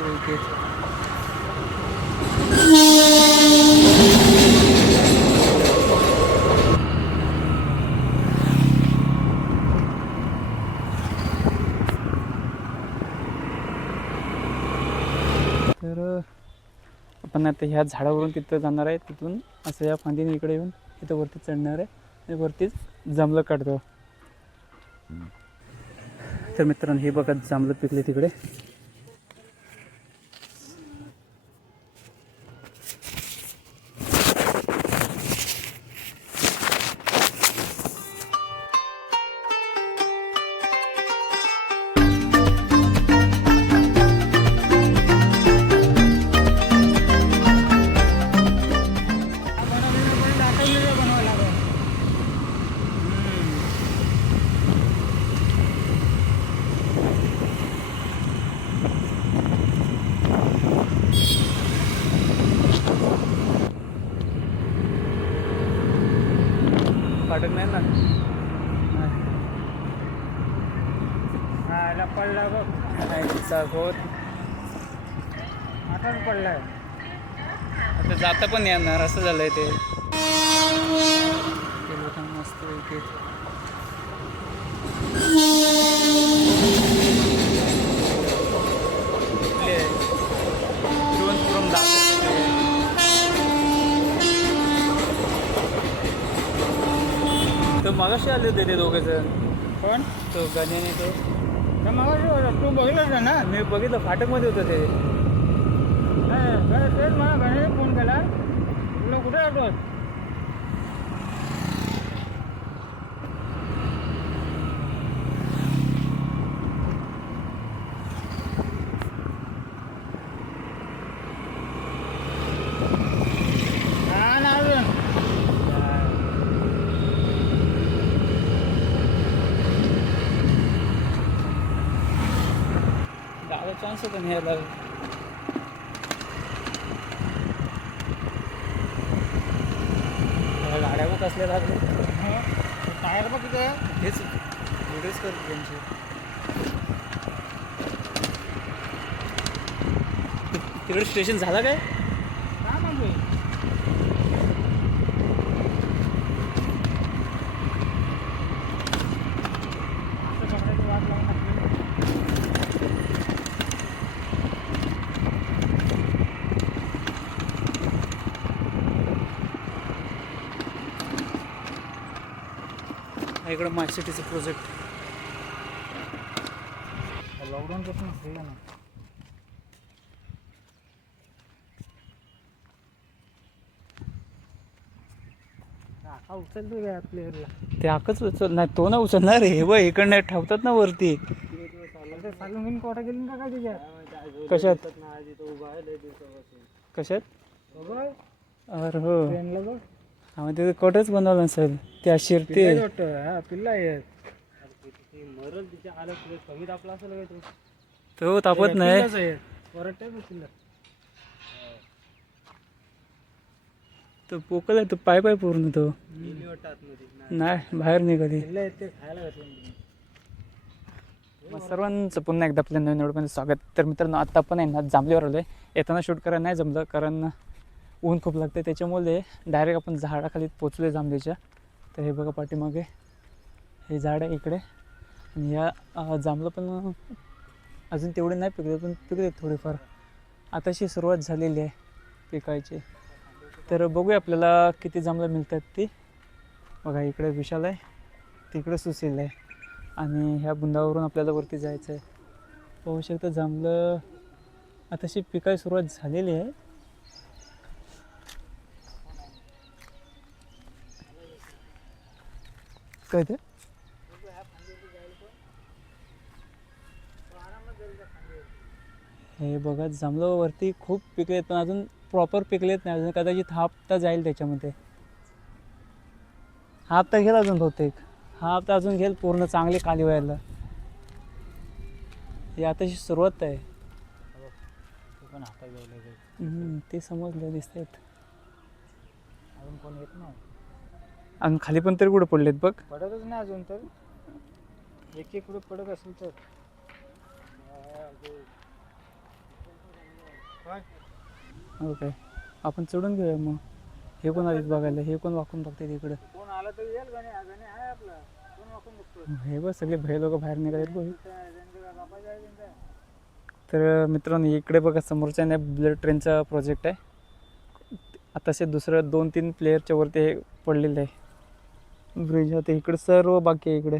पैकी. तर आपण आता ह्या झाडावरून तिथं जाणार आहे. तिथून असं या फांदीने इकडे येऊन इथं वरती चढणार आहे आणि वरतीच जांभळं काढतो. तर मित्रांनो हे बघा जांभळं पिकले तिकडे. फाटक नाही ना. हा पडला बघ. होत आताच पडलाय. आता जाता पण येणार असं झालंय ते. मस्त पैकी. तो मगाशी आले होते ते दोघे जण. पण तो गण्याने ते मग तू बघितलंच ना. मी बघितलं फाटकमध्ये होतं ते. तेच मला गण्याने फोन केला. तुला कुठे आठवत. चान्स होता नाही यायला. गाड्या बघ असल्या लागले. टायर बघ तिथे. हेच व्हिडिओज करतो त्यांचे. तिकडे स्टेशन झालं काय. काय म्हणतोय. वाट लावून टाकली. इकडं माय सिटीचं प्रोजेक्ट. लॉकडाऊन पासून ना. आता उचलतो काय प्लेअरला. ते आकच उचल नाही तो ना उचलणार रे. व इकडनं ठेवतात ना वरती. चालून घेऊन कोटा गेली का काय त्याच्यात. कशात कशात. अरे हो ट्रेनला बघ. हा मग ते कोटच बनवलं नसेल. त्या शिरते पिल्ला आहेत. मरल तिच्या आलं कमी तापला असेल तो तापत नाही. परत पिल्ला. तो पोकल आहे. तो पाय पाय पूर्ण तो नाही बाहेर निघाली. ते खायला घातलं. मग सर्वांचं पुन्हा एकदा आपल्या नवीन व्हिडिओमध्ये स्वागत. तर मित्रांनो आता आपण आहे ना जांभलीवर आलो आहे. येताना शूट करायला नाही जमलं कारण ऊन खूप लागतं. त्याच्यामुळे डायरेक्ट आपण झाडाखाली पोचलो जांभलीच्या. तर हे बघा पाठीमागे हे झाड आहे इकडे. आणि या जांभलं पण अजून तेवढे नाही पिकले पण पिकले थोडेफार. आताशी सुरुवात झालेली आहे पिकायची. तर बघूया आपल्याला किती जांभळं मिळतात ती. बघा इकडे विशाल आहे तिकडे सुशील आहे आणि ह्या बुंदावरून आपल्याला वरती जायचं आहे. पाहू शकता जांभळं आताशी पिकाय सुरुवात झालेली आहे. काय ते हे बघा जांभळं वरती खूप पिकलेत पण अजून प्रॉपर पिकलेत नाही. अजून कदाचित हा हप्ता जाईल त्याच्यामध्ये. हा हप्ता घेईल अजून बहुतेक. हा हप्ता अजून घेईल पूर्ण चांगले काली व्हायला. हे आताशी सुरुवात आहे. ते समजलं दिसतात. अजून कोण येत नाही. अजून खाली पण तरी कुठे पडलेत बघ. पडतच नाही अजून. तर एक एक कुठे पडत असेल तर हो काय आपण चढून घेऊया मग. हे कोण आलीत बघायला, हे कोण वाकून बघते तिकडं. कोण आला तर येईल गणे आहे आपला. कोण वाकून बघतो. हे बघ सगळे भय लोक बाहेर निघालेत बघ. त्यांचा बापाचा आहे त्यांचा. तर मित्रांनो इकडे बघा समोरच्या बुलेट ट्रेनचा प्रोजेक्ट आहे. आताशे दुसरं 2-3 प्लेयरच्या वरती हे पडलेलं आहे ब्रिज. आता इकडे सर्व बाकी आहे. इकडे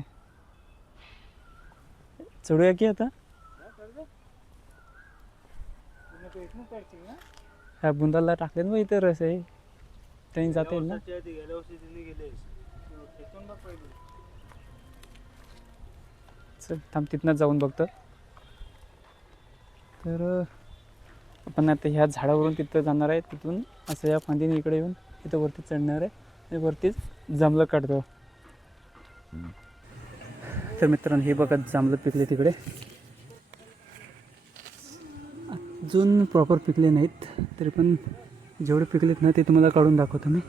चढूया की आता. ह्या बुंदाला टाकले ना इथे रस आहे. ट्रेन जाते ना. चल थांब तिथनं जाऊन बघतो. तर आपण आता ह्या झाडावरून तिथं जाणार आहे. तिथून असं या फांदीने इकडे येऊन तिथं वरती चढणार आहे आणि वरतीच जांभळं काढतो. तर मित्रांनो हे बघा जांभळं पिकले तिकडे. अजून प्रॉपर पिकले नाहीत तरी पण जेवढे पिकलेत ना ते तुम्हाला काढून दाखवतो मी.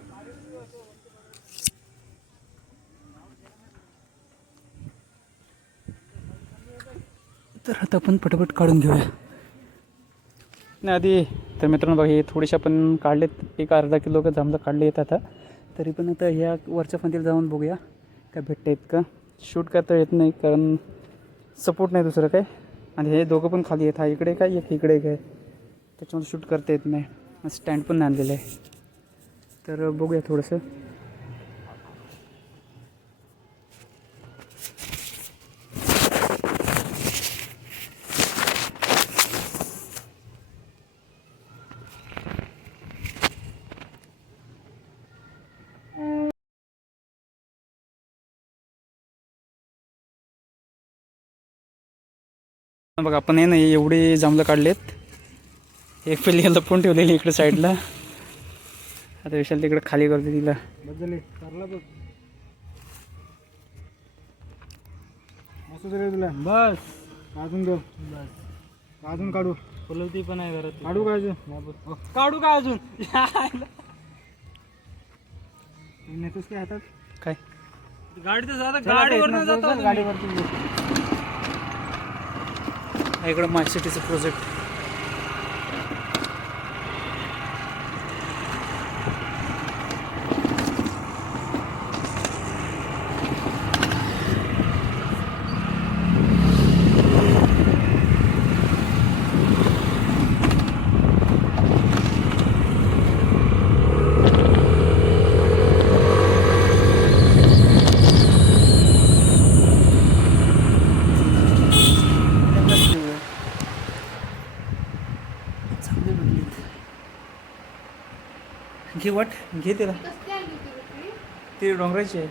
तर आता आपण पटापट काढून घेऊया. नाही आधी तर मित्रांनो बघा हे थोडेसे आपण काढलेत. एक अर्धा किलो जांभळं काढले येत आता. तरी पण आता ह्या वरच्या फांदीला जाऊन बघूया काय भेटतं आहेत का. शूट करता येत नाही कारण सपोर्ट नाही दुसरं काय. आणि हे दोघं पण खाली आहेत. हा इकडे काय एक इकडे काय त्याच्यामध्ये शूट करता येत नाही. स्टँड पण आणलेलं आहे. तर बघूया थोडंसं. बघा आपण हे नाही एवढे जांभळं काढलेत. एक पहिली लपवून ठेवलेली इकडे साईडला. आता विशाल तिकडे खाली करते तिला. बदलले करला बघ. असं तुला बस काढून दे. बस अजून काढू. फुलवती पण आहे घरात. काढू का अजून. काढू का अजून. नेतोस काय हातात काय गाडी तर जाता गाडीवर जातो. गाडीवरती इकडं माय सिटीचं प्रोजेक्ट. घे वाट घे त्याला. ते डोंगराची आहे.